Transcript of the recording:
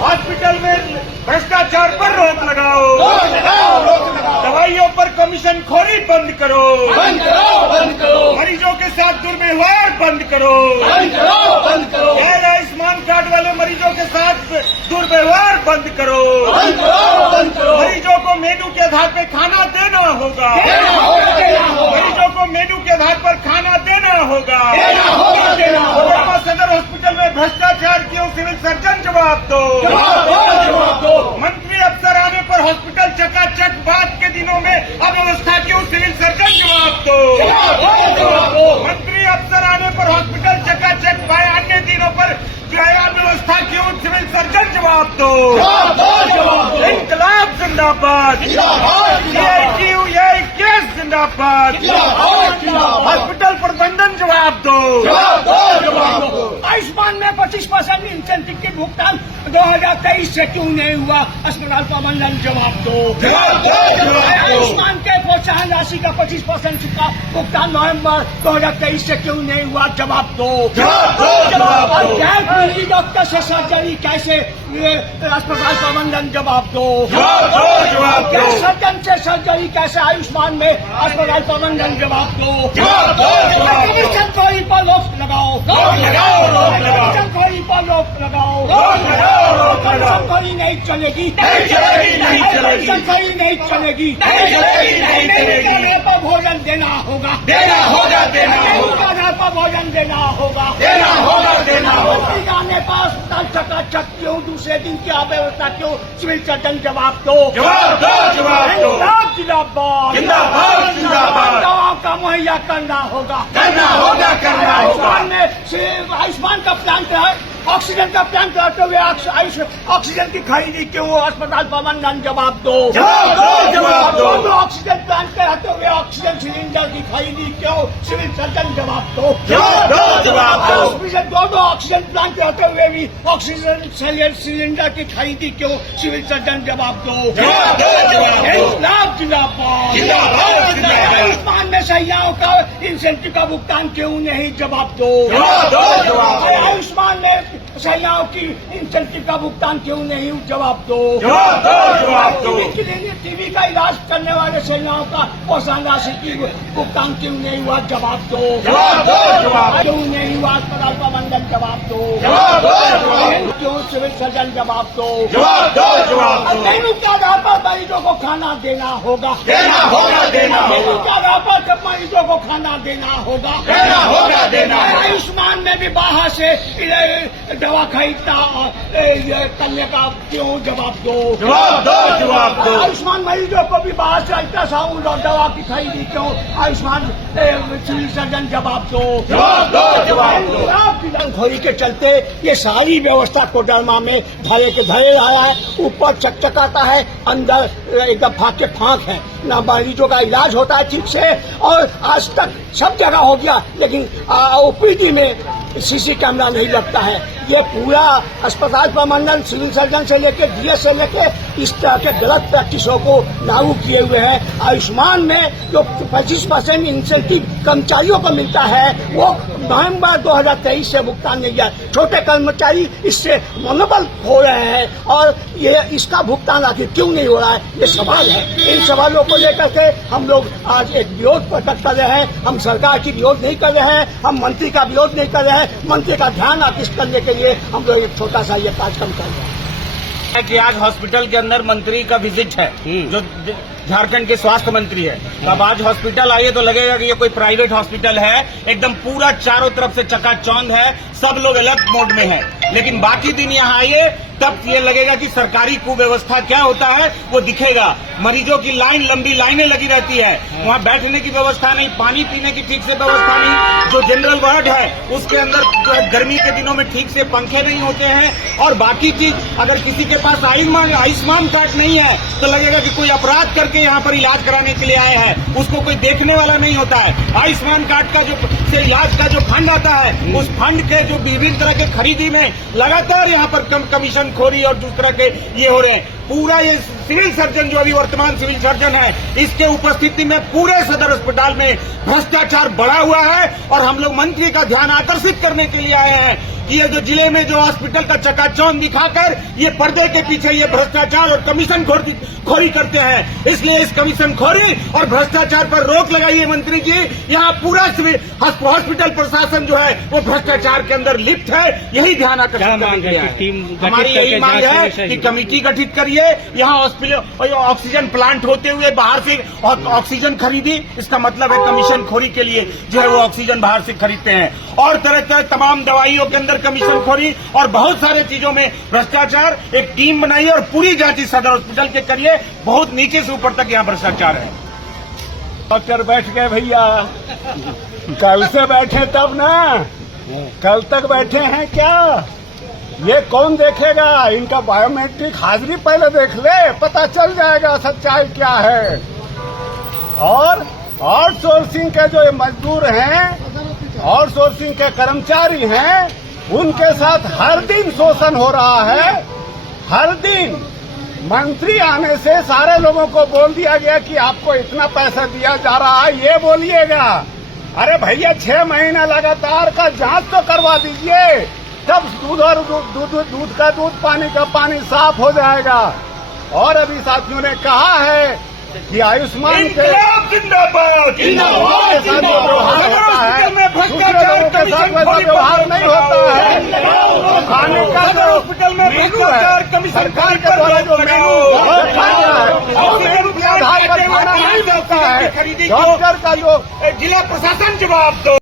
Hospital में भ्रष्टाचार पर रोक लगाओ, दवाइयों पर कमीशन खोरी बंद करो, मरीजों के साथ दुर्व्यवहार बंद करो, गैर आयुष्मान कार्ड वाले मरीजों के साथ दुर्व्यवहार बंद करो, मरीजों को मेनू के आधार पर खाना देना होगा, मरीजों को मेनू के आधार पर खाना देना होगा। सदर हॉस्पिटल में भ्रष्टाचार क्यों? सिविल सर्जन जवाब दो। मंत्री अफसर आने पर हॉस्पिटल चकाचक, बाद के दिनों में अव्यवस्था क्यों? सिविल सर्जन जवाब दो। मंत्री अफसर आने पर हॉस्पिटल चकाचक, अन्य दिनों पर अव्यवस्था क्यों? सिविल सर्जन जवाब दो। इंकलाब जिंदाबाद, केस जिंदाबाद, हॉस्पिटल प्रबंधन जवाब दो। आयुष्मान में 25% इंसेंटिव की भुगतान 2023 से क्यों नहीं हुआ? अस्पताल प्रबंधन जवाब दो। आयुष्मान के प्रोत्साहन राशि का 25% का भुगतान नवंबर 2023 से क्यों नहीं हुआ? जवाब दो। डॉक्टर से सर्जरी कैसे? अस्पताल प्रबंधन जवाब दो। सर्जन से सर्जरी कैसे आयुष्मान में? अस्पताल प्रबंधन जवाब दो। कमीशन खोरी पर रोक लगाओ, कमीशन खोरी पर रोक लगाओ, कमीशन खोरी नहीं चलेगी, कमीशन खोरी नहीं चलेगी, आधार पर भोजन देना होगा, आधार पर भोजन देना होगा, जाने पर अस्पताल चकाचक क्यों? दूसरे दिन की अव्यवस्था क्यों? सिविल सर्जन जवाब दो। जिंदाबाद, दवाओं का मुहैया करना होगा, आयुष्मान का प्लान है, ऑक्सीजन का प्लान करते हुए ऑक्सीजन की खरीदी क्यों? अस्पताल प्रबंधन जवाब दो। ऑक्सीजन प्लान कराते हुए ऑक्सीजन सिलेंडर की खरीदी क्यों? सिविल सर्जन जवाब दो। दो ऑक्सीजन प्लान करते हुए भी ऑक्सीजन सिलेंडर की खरीदी क्यों? सिविल सर्जन जवाब दो। आयुष्मान में सैयाओं का इंसेंटिव का भुगतान क्यों नहीं? जवाब दो। आयुष्मान में सैयाओं की इंसेंटिव का भुगतान क्यों नहीं? जवाब दो। टीबी का इलाज करने वाले सैयाओं का प्रोत्साहन राशि की भुगतान क्यों नहीं हुआ? जवाब दो। क्यों नहीं हुआ? अस्पताल प्रबंधन जवाब दो। क्यों? सिविल सर्जन जवाब दो। मेनू के आधार पर मरीजों को खाना देना होगा, मेनू के आधार पर सब मरीजों को खाना देना होगा, आयुष्मान में भी बाहर से दवा खरीदना करने का क्यों? जवाब दो। आयुष्मान मरीजों को भी बाहर से अल्ट्रासाउंड और दवा की खरीदी क्यों? आयुष्मान सिविल सर्जन जवाब दो। खोरी के चलते ये सारी व्यवस्था कोडरमा में धरे के धरे रहा है, ऊपर चकचकाता है, अंदर एकदम फाके फांक है, ना मरीजों का इलाज होता है ठीक से, और आज तक सब जगह हो गया, लेकिन ओपीडी में सीसी कैमरा नहीं लगता है। ये पूरा अस्पताल प्रबंधन सिविल सर्जन से लेकर डीएस से लेकर इस तरह के गलत प्रैक्टिसों को लागू किए हुए हैं। आयुष्मान में जो 25% इंसेंटिव कर्मचारियों को मिलता है वो नवंबर 2023 से भुगतान नहीं है। छोटे कर्मचारी इससे मनोबल खो रहे हैं और ये इसका भुगतान आखिर क्यों नहीं हो रहा है, ये सवाल है। इन सवालों को लेकर के हम लोग आज एक विरोध प्रकट कर रहे हैं। हम सरकार की विरोध नहीं कर रहे हैं, हम मंत्री का विरोध नहीं कर रहे हैं। मंत्री का ध्यान आकृष्ट करने के लिए हम लोग एक छोटा सा ये कार्यक्रम कर रहे हैं। कि आज हॉस्पिटल के अंदर मंत्री का विजिट है, जो झारखंड के स्वास्थ्य मंत्री है। अब आज हॉस्पिटल आइए तो लगेगा कि ये कोई प्राइवेट हॉस्पिटल है। एकदम पूरा चारों तरफ से चकाचौंध है, सब लोग अलर्ट मोड में हैं। लेकिन बाकी दिन यहाँ आइए तब ये लगेगा कि सरकारी कुव्यवस्था क्या होता है वो दिखेगा। मरीजों की लाइन, लंबी लाइनें लगी रहती है, वहाँ बैठने की व्यवस्था नहीं, पानी पीने की ठीक से व्यवस्था नहीं। जो जनरल वार्ड है उसके अंदर जो है गर्मी के दिनों में ठीक से पंखे नहीं होते हैं। और बाकी चीज, अगर किसी के पास आयुष्मान कार्ड नहीं है तो लगेगा कि कोई अपराध करके यहाँ पर इलाज कराने के लिए आए हैं, उसको कोई देखने वाला नहीं होता है। आयुष्मान कार्ड का जो से इलाज का जो फंड आता है, उस फंड के जो विभिन्न तरह के खरीदी में लगातार यहाँ पर कमीशन खोरी और दूसरा के ये हो रहे हैं। पूरा ये सिविल सर्जन जो अभी वर्तमान सिविल सर्जन है, इसके उपस्थिति में पूरे सदर अस्पताल में भ्रष्टाचार बढ़ा हुआ है। और हम लोग मंत्री का ध्यान आकर्षित करने के लिए आए हैं कि ये जो जिले में जो हॉस्पिटल का चकाचौंध दिखाकर ये पर्दे के पीछे ये भ्रष्टाचार और कमीशन खोरी करते हैं। इसलिए इस कमीशन खोरी और भ्रष्टाचार पर रोक लगाइए मंत्री जी। यहाँ पूरा हॉस्पिटल प्रशासन जो है वो भ्रष्टाचार के अंदर लिप्त है। यही ध्यान आकर्षित करने के लिए हमारी यही मांग है कि कमेटी गठित करिए। यहाँ ऑक्सीजन प्लांट होते हुए बाहर से ऑक्सीजन खरीदी, इसका मतलब है कमीशन खोरी के लिए जो है वो ऑक्सीजन बाहर से खरीदते हैं। और तरह तरह तमाम दवाइयों के अंदर कमीशन खोरी और बहुत सारे चीजों में भ्रष्टाचार। एक टीम बनाइए और पूरी जांच इस सदर हॉस्पिटल के करिए। बहुत नीचे से ऊपर तक यहाँ भ्रष्टाचार है। डॉक्टर बैठ गए भैया, कल से बैठे तब ना, कल तक बैठे हैं क्या? ये कौन देखेगा? इनका बायोमेट्रिक हाजिरी पहले देख ले, पता चल जाएगा सच्चाई क्या है। और आउटसोर्सिंग के जो मजदूर हैं, आउटसोर्सिंग के कर्मचारी हैं, उनके साथ हर दिन शोषण हो रहा है। हर दिन मंत्री आने से सारे लोगों को बोल दिया गया कि आपको इतना पैसा दिया जा रहा है, ये बोलिएगा। अरे भैया 6 महीना लगातार का जांच तो करवा दीजिए, तब दूध और दूध का दूध, पानी का पानी साफ हो जाएगा। और अभी साथियों ने कहा है कि आयुष्मान के जिंदाबाद जिंदाबाद साथ जो व्यवहार होता है, दूसरे लोगों के साथ वैसा व्यवहार नहीं होता है। खाने का जो हॉस्पिटल में मेनू है, सरकार के द्वारा जो मेनू के आधार पर खाना नहीं मिलता है। डॉक्टर का जो जिला प्रशासन जवाब दो।